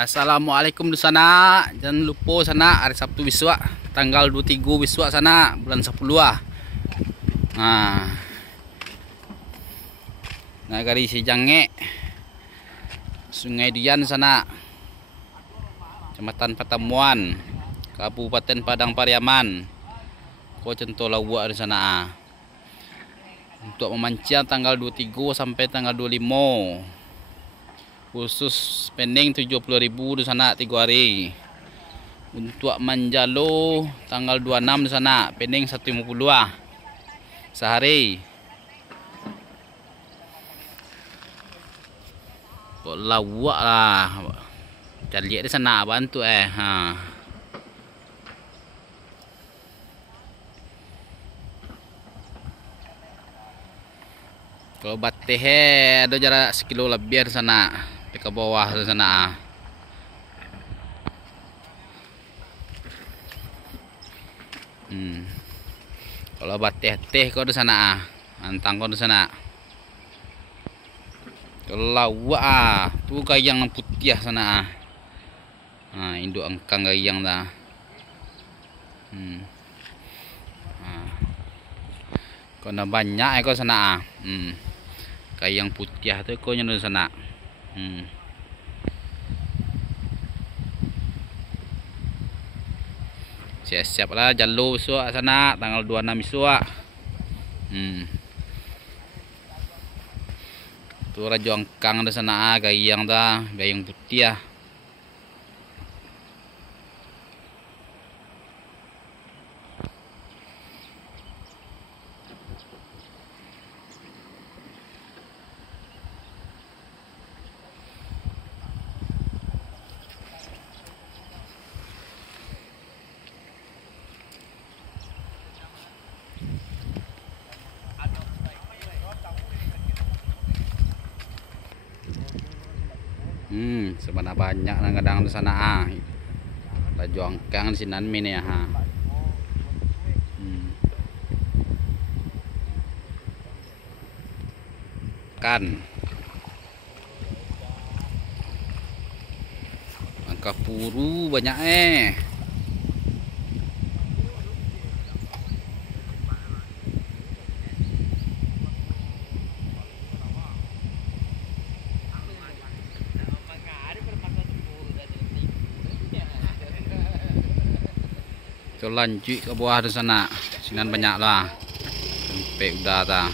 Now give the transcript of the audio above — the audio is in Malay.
Assalamualaikum di sana. Jangan lupa sana hari Sabtu besok tanggal 23 besok sana bulan 10 ah. Nah kali si Jange Sungai Dian sana, Kecamatan Pertemuan, Kabupaten Padang Pariaman. Kau contoh lawak di sana. Untuk memancing tanggal 23 sampai tanggal 25. Khusus spending 70.000 di sana 3 hari. Untuk manjalo tanggal 26 di sana spending 150 sehari. Kok lawak lah. Cari lihat di sana bantu Kalau bateh ada jarak 1 kilo lebih di sana. Ke bawah di sana. Kalau bateh teh kau di sana, antang kau di sana. Kalau lawak tu gayang putih sana. Induk angkang gayang dah. Kau nak banyak kau sana. Gayang putih tu kau nyentuh sana. Siap-siap lah jalur besok sana tanggal 26 besok. Tu raja angkang di sana gayang dah, gayang putih . Sebenarnya banyak kadang di sana Raja angkang di sini mini kan angka puru banyak lanjut ke bawah di sana, sinan banyak lah sampai udah